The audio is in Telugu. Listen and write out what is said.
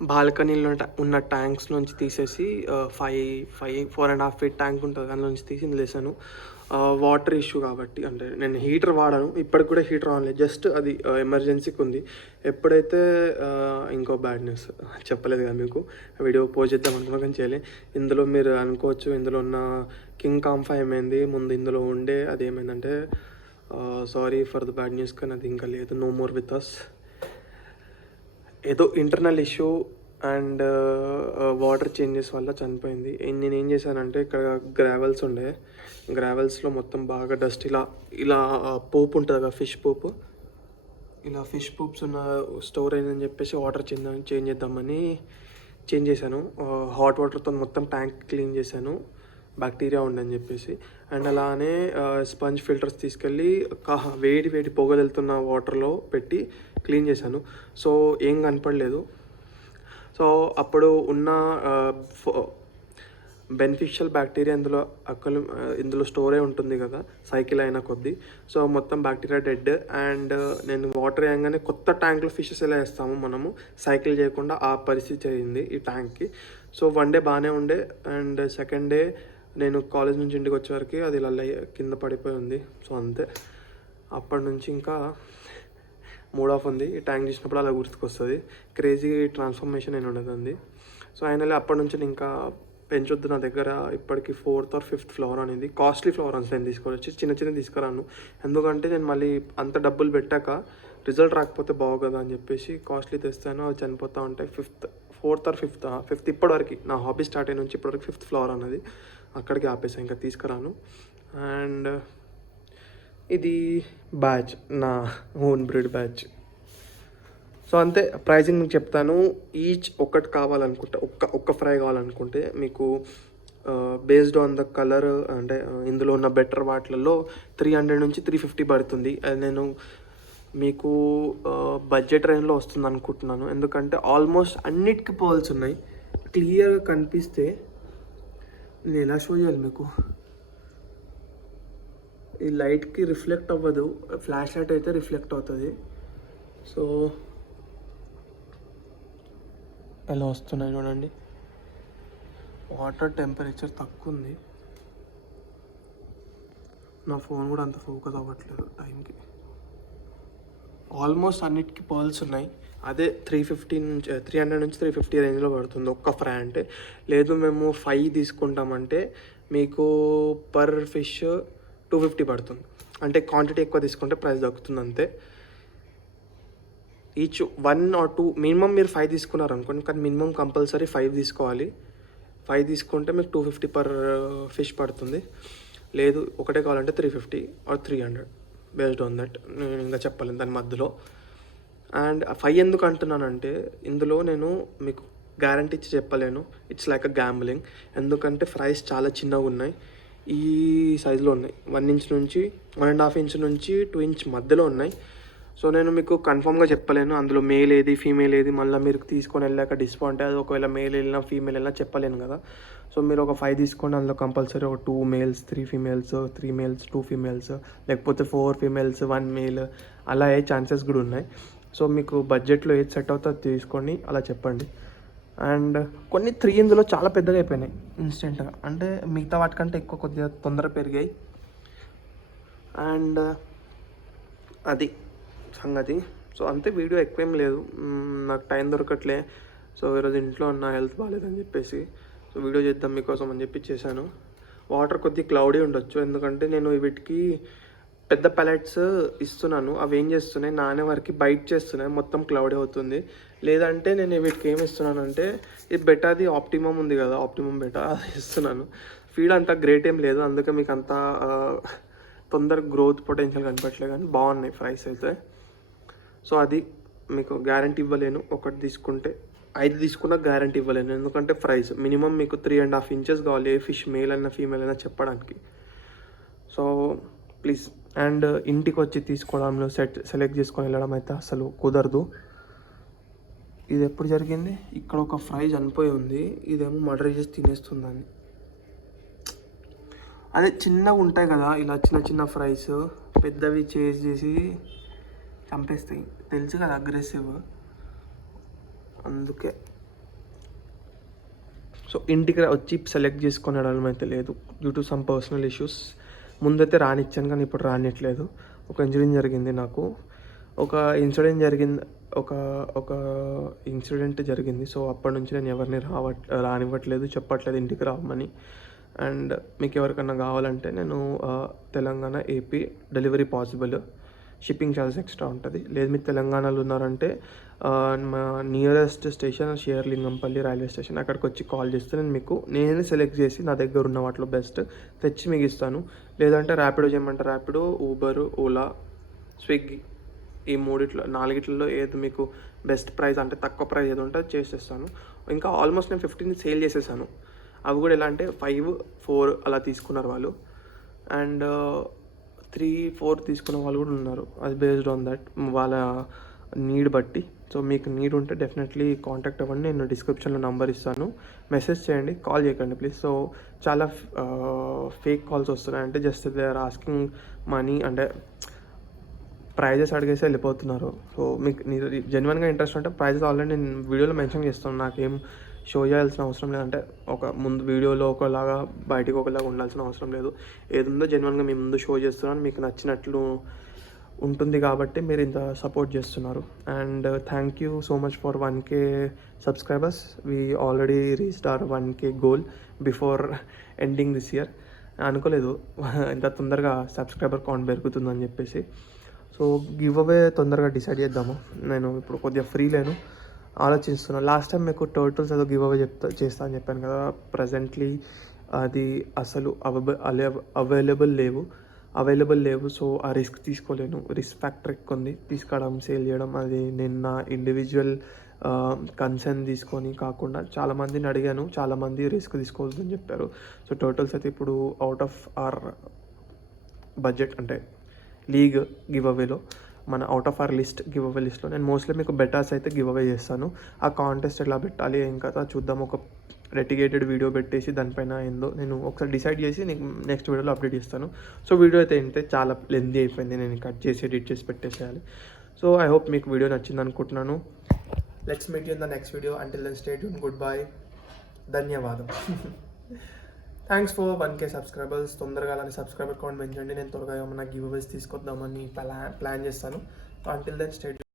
బాల్కనీలో ఉన్న ట్యాంక్స్ నుంచి తీసేసి 4.5 ఫీట్ ట్యాంక్ ఉంటుంది దాని నుంచి తీసి ఇందులో వేసాను. వాటర్ ఇష్యూ కాబట్టి, అంటే నేను హీటర్ వాడాను, ఇప్పటికి కూడా హీటర్ ఆన్ లేదు, జస్ట్ అది ఎమర్జెన్సీకి ఉంది. ఎప్పుడైతే ఇంకో బ్యాడ్ న్యూస్ చెప్పలేదు కదా మీకు, వీడియో పోస్ట్ చేద్దాం అనుకున్నా కానీ చేయలే. ఇందులో మీరు అనుకోవచ్చు ఇందులో ఉన్న కింగ్ కాంఫా ఏమైంది, ముందు ఇందులో ఉండే అది ఏమైందంటే, sorry for the bad news, కానీ అది ఇంకా లేదు, నో మోర్ విత్ అస్. ఏదో internal issue and water changes వల్ల చనిపోయింది. నేను ఏం చేశానంటే, ఇక్కడ గ్రావెల్స్ ఉండే, గ్రావెల్స్లో మొత్తం బాగా డస్ట్ ఇలా ఇలా పోపు ఉంటుంది కదా, ఫిష్ పోపు, ఇలా ఫిష్ పోప్స్ ఉన్న స్టోర్ అయిందని చెప్పేసి వాటర్ చేంజ్ చేద్దామని చేంజ్ చేశాను. హాట్ వాటర్తో మొత్తం ట్యాంక్ క్లీన్ చేశాను, బ్యాక్టీరియా ఉండని చెప్పేసి. అండ్ అలానే స్పంజ్ ఫిల్టర్స్ తీసుకెళ్ళి వేడి పొగలు వెళ్తున్న వాటర్లో పెట్టి క్లీన్ చేశాను. సో ఏం కనపడలేదు. సో అప్పుడు ఉన్న బెనిఫిషియల్ బ్యాక్టీరియా ఇందులో స్టోర్ అయి ఉంటుంది కదా సైకిల్ అయిన కొద్దీ. సో మొత్తం బ్యాక్టీరియా డెడ్. అండ్ నేను వాటర్ వేయగానే కొత్త ట్యాంక్లో ఫిషెస్ ఎలా వేస్తాము మనము, సైకిల్ చేయకుండా ఆ పరిస్థితి అయింది ఈ ట్యాంక్కి. సో 1 డే బాగానే ఉండే, అండ్ సెకండ్ డే నేను కాలేజ్ నుంచి ఇంటికి వచ్చేవరకు అది ఇలా కింద పడిపోయి ఉంది. సో అంతే, అప్పటి నుంచి ఇంకా మూడ్ ఆఫ్ ఉంది. ఈ ట్యాంక్ చూసినప్పుడు అలా గుర్తుకొస్తుంది, క్రేజీ ట్రాన్స్ఫర్మేషన్ నేను ఉండదండి. సో అయినా అప్పటి నుంచి నేను ఇంకా పెంచొద్దు, నా దగ్గర ఇప్పటికి 4th or 5th ఫ్లవర్ అనేది, కాస్ట్లీ ఫ్లవర్ నేను తీసుకొచ్చి చిన్న తీసుకురాను, ఎందుకంటే నేను మళ్ళీ అంత డబ్బులు పెట్టాక రిజల్ట్ రాకపోతే బాగోదా అని చెప్పేసి కాస్ట్లీ తెస్తాను, అవి చనిపోతూ ఉంటాయి. 4th or 5th ఇప్పటివరకు నా హాబీ స్టార్ట్ అయిన నుంచి ఇప్పటివరకు 5th ఫ్లవర్ అన్నది అక్కడికి ఆపేసాను, ఇంకా తీసుకురాను. అండ్ ఇది బ్యాచ్, నా ఓన్ బ్రీడ్ బ్యాచ్. సో అంతే, ప్రైజింగ్ మీకు చెప్తాను. ఈచ్ ఒక్కటి కావాలనుకుంటే, ఒక్క ఫ్రై కావాలనుకుంటే మీకు బేస్డ్ ఆన్ ద కలర్, అంటే ఇందులో ఉన్న బెటర్ వాటిలలో 300 నుంచి 350 పడుతుంది. అది నేను మీకు బడ్జెట్ రేంజ్లో వస్తుంది అనుకుంటున్నాను, ఎందుకంటే ఆల్మోస్ట్ అన్నిటికీ పర్ల్స్ ఉన్నాయి. క్లియర్గా కనిపిస్తే నేను ఎలా షో చేయాలి మీకు, ఈ లైట్కి రిఫ్లెక్ట్ అవ్వదు, ఫ్లాష్ లైట్ అయితే రిఫ్లెక్ట్ అవుతుంది. సో ఎలా వస్తున్నాయి చూడండి. వాటర్ టెంపరేచర్ తక్కువ ఉంది, నా ఫోన్ కూడా అంత ఫోకస్ అవ్వట్లేదు టైంకి. ఆల్మోస్ట్ అన్నిటికీ పర్ల్స్ ఉన్నాయి. అదే 300 నుంచి 350 రేంజ్లో పడుతుంది ఒక్క ఫ్రై అంటే. లేదు మేము 5 తీసుకుంటామంటే మీకు పర్ ఫిష్ 250 పడుతుంది, అంటే క్వాంటిటీ ఎక్కువ తీసుకుంటే ప్రైస్ తగ్గుతుంది అంతే. ఈచ్ 1 or 2 మినిమం మీరు 5 తీసుకున్నారు అనుకోండి, కానీ మినిమం కంపల్సరీ 5 తీసుకోవాలి. 5 తీసుకుంటే మీకు 250 పర్ ఫిష్ పడుతుంది. లేదు ఒకటే కావాలంటే 350 or 300 బేస్డ్ ఆన్ దట్. నేను ఇంకా చెప్పలేను దాని మధ్యలో. అండ్ 5 ఎందుకు అంటున్నానంటే, ఇందులో నేను మీకు గ్యారంటీ ఇచ్చి చెప్పలేను, ఇట్స్ లైక్ అ గ్యాంబ్లింగ్. ఎందుకంటే ఫ్రైస్ చాలా చిన్నగా ఉన్నాయి, ఈ సైజులో ఉన్నాయి, 1 ఇంచ్ నుంచి 1.5 ఇంచ్ నుంచి 2 ఇంచ్ మధ్యలో ఉన్నాయి. సో నేను మీకు కన్ఫామ్గా చెప్పలేను అందులో మేల్ ఏది ఫీమేల్ ఏది, మళ్ళీ మీరు తీసుకొని వెళ్ళాక డిస్కౌంట్ అది ఒకవేళ మేల్ వెళ్ళినా ఫీమేల్ వెళ్ళినా చెప్పలేను కదా. సో మీరు ఒక 5 తీసుకోండి, అందులో కంపల్సరీ ఒక 2 మేల్స్ 3 ఫీమేల్స్, 3 మేల్స్ 2 ఫీమేల్స్, లేకపోతే 4 ఫీమేల్స్ 1 మేల్, అలా అయ్యే ఛాన్సెస్ కూడా ఉన్నాయి. సో మీకు బడ్జెట్లో ఏది సెట్ అవుతుందో అది తీసుకోండి, అలా చెప్పండి. అండ్ కొన్ని 3 ఇందులో చాలా పెద్దగా అయిపోయినాయి ఇన్స్టెంట్గా, అంటే మిగతా వాటికంటే ఎక్కువ కొద్దిగా తొందరగా పెరిగాయి. అండ్ అది సంగతి. సో అంతే, వీడియో ఎక్కువేం లేదు, నాకు టైం దొరకట్లే. సో ఈరోజు ఇంట్లో నా హెల్త్ బాగాలేదని చెప్పేసి సో వీడియో చేద్దాం మీకోసం అని చెప్పి చేశాను. వాటర్ కొద్దిగా క్లౌడీ ఉండొచ్చు, ఎందుకంటే నేను వీటికి పెద్ద ప్యాలెట్స్ ఇస్తున్నాను, అవి ఏం చేస్తున్నాయి నానే వరకు బైట్ చేస్తున్నాయి, మొత్తం క్లౌడీ అవుతుంది. లేదంటే నేను వీటికి ఏమి ఇస్తున్నానంటే, ఈ బెటాది ఆప్టిమమ్ ఉంది కదా, ఆప్టిమమ్ బెటా అది ఇస్తున్నాను. ఫీడ్ అంత గ్రేట్ ఏం లేదు, అందుకే మీకు అంత తొందరగా గ్రోత్ పొటెన్షియల్ కనిపించలేదు, కానీ బాగున్నాయి ఫ్రైస్ అయితే. సో అది మీకు గ్యారంటీ ఇవ్వలేను, ఒకటి తీసుకుంటే 5 తీసుకున్నా గ్యారంటీ ఇవ్వలేను, ఎందుకంటే ప్రైస్ మినిమం మీకు 3.5 ఇంచెస్ కావాలి, ఏ ఫిష్ మేల్ అయినా ఫీమేల్ అయినా చెప్పడానికి. So please. అండ్ ఇంటికి వచ్చి తీసుకోవడంలో సెలెక్ట్ చేసుకొని వెళ్ళడం అయితే అసలు కుదరదు. ఇది ఎప్పుడు జరిగింది, ఇక్కడ ఒక ఫ్రై చనిపోయి ఉంది, ఇదేమో మర్డర్ చేసి తినేస్తుందని. అదే చిన్నగా ఉంటాయి కదా ఇలా చిన్న ఫ్రైస్, పెద్దవి చేసి చంపేస్తాయి, తెలుసు కదా అగ్రెసివ్, అందుకే సో ఇంటికి వచ్చి సెలెక్ట్ చేసుకొని వెళ్ళడం అయితే లేదు, due to some personal issues. ముందైతే రానిచ్చాను కానీ ఇప్పుడు రానిట్లేదు. ఒక ఇన్సిడెంట్ జరిగింది నాకు, ఒక ఇన్సిడెంట్ జరిగింది ఒక ఒక ఇన్సిడెంట్ జరిగింది. సో అప్పటి నుంచి నేను ఎవరిని రానివ్వట్లేదు, చెప్పట్లేదు ఇంటికి రావమని. అండ్ మీకు ఎవరికన్నా కావాలంటే నేను Telangana AP delivery possible, shipping charges extra ఉంటుంది. లేదు మీరు తెలంగాణలో ఉన్నారంటే మా nearest station Serilingampally railway station, అక్కడికి వచ్చి కాల్ చేస్తే నేను మీకు నేనే సెలెక్ట్ చేసి నా దగ్గర ఉన్న వాటిలో బెస్ట్ తెచ్చి మీకు ఇస్తాను. లేదంటే ర్యాపిడో చేయమంటే ర్యాపిడో, ఊబర్, ఓలా, స్విగ్గీ, ఈ నాలుగిట్లలో ఏది మీకు బెస్ట్ ప్రైస్ అంటే తక్కువ ప్రైస్ ఏది ఉంటే అది చేసేస్తాను. ఇంకా ఆల్మోస్ట్ నేను 15 సేల్ చేసేసాను. అవి కూడా ఎలా అంటే 5, 4 అలా తీసుకున్నారు వాళ్ళు, అండ్ 3, 4 తీసుకున్న వాళ్ళు కూడా ఉన్నారు. అది బేస్డ్ ఆన్ దట్ వాళ్ళ నీడ్ బట్టి. సో మీకు నీడ్ ఉంటే డెఫినెట్లీ కాంటాక్ట్ అవ్వండి. నేను డిస్క్రిప్షన్లో నంబర్ ఇస్తాను, మెసేజ్ చేయండి, కాల్ చేయకండి ప్లీజ్. సో చాలా ఫేక్ కాల్స్ వస్తున్నాయి, అంటే just they are asking money, అంటే ప్రైజెస్ అడిగేసి వెళ్ళిపోతున్నారు. సో మీకు జెన్యున్గా ఇంట్రెస్ట్ ఉంటే ప్రైజెస్ ఆల్రెడీ నేను వీడియోలో మెన్షన్ చేస్తాను, నాకేం షో చేయాల్సిన అవసరం లేదంటే ఒక ముందు వీడియోలో ఒకలాగా బయటికి ఒకలాగా ఉండాల్సిన అవసరం లేదు. ఏదుందో జెన్యున్గా మీ ముందు షో చేస్తున్నాను, మీకు నచ్చినట్లు ఉంటుంది కాబట్టి మీరు ఇంత సపోర్ట్ చేస్తున్నారు. And thank you so much for 1K subscribers. We already reached hour 1K goal before ending this year. అనుకోలేదు ఇంత తొందరగా సబ్స్క్రైబర్ కౌంట్ పెరుగుతుందని చెప్పేసి. సో గివ్ అవే తొందరగా డిసైడ్ చేద్దాము. నేను ఇప్పుడు కొద్దిగా ఫ్రీ లేను, ఆలోచిస్తున్నాను. లాస్ట్ టైం మీకు టోటల్స్ ఏదో గివ్ అవే చేస్తా అని చెప్పాను కదా, ప్రజెంట్లీ అది అసలు అవైలబుల్ లేవు. సో ఆ రిస్క్ తీసుకోలేను, రిస్క్ ఫ్యాక్టర్ ఎక్కువ ఉంది, తీసుకోవడం సేల్ చేయడం. అది నేను నా ఇండివిజువల్ కన్సర్న్ తీసుకొని కాకుండా చాలామందిని అడిగాను, చాలామంది రిస్క్ తీసుకోవద్దని చెప్పారు. సో టోటల్స్ అయితే ఇప్పుడు అవుట్ ఆఫ్ అవర్ బడ్జెట్, అంటే లీగ్ గివ్ అవేలో మన out of our list give away లిస్ట్లో నేను మోస్ట్లీ మీకు బెటాస్ అయితే గివ్ అవే చేస్తాను. ఆ కాంటెస్ట్ ఎలా పెట్టాలి ఇంకా చూద్దాం, ఒక రెటిగేటెడ్ వీడియో పెట్టేసి దానిపైన ఏందో నేను ఒకసారి డిసైడ్ చేసి నీకు నెక్స్ట్ వీడియోలో అప్డేట్ చేస్తాను. సో వీడియో అయితే ఏంటంటే చాలా లెంతీ అయిపోయింది, నేను కట్ చేసి ఎడిట్ చేసి పెట్టేసేయాలి. సో ఐ హోప్ మీకు వీడియో నచ్చింది అనుకుంటున్నాను. Let's meet you in the next video. Until then stay tune, goodbye, ధన్యవాదం. Thanks for 1K subscribers. తొందరగా అలానే సబ్స్క్రైబర్ కౌంట్ పెంచండి, నేను త్వరగా ఏమన్నా గివ్ అవేస్ తీసుకొద్దామని ప్లాన్ చేస్తాను. Until then stay tune.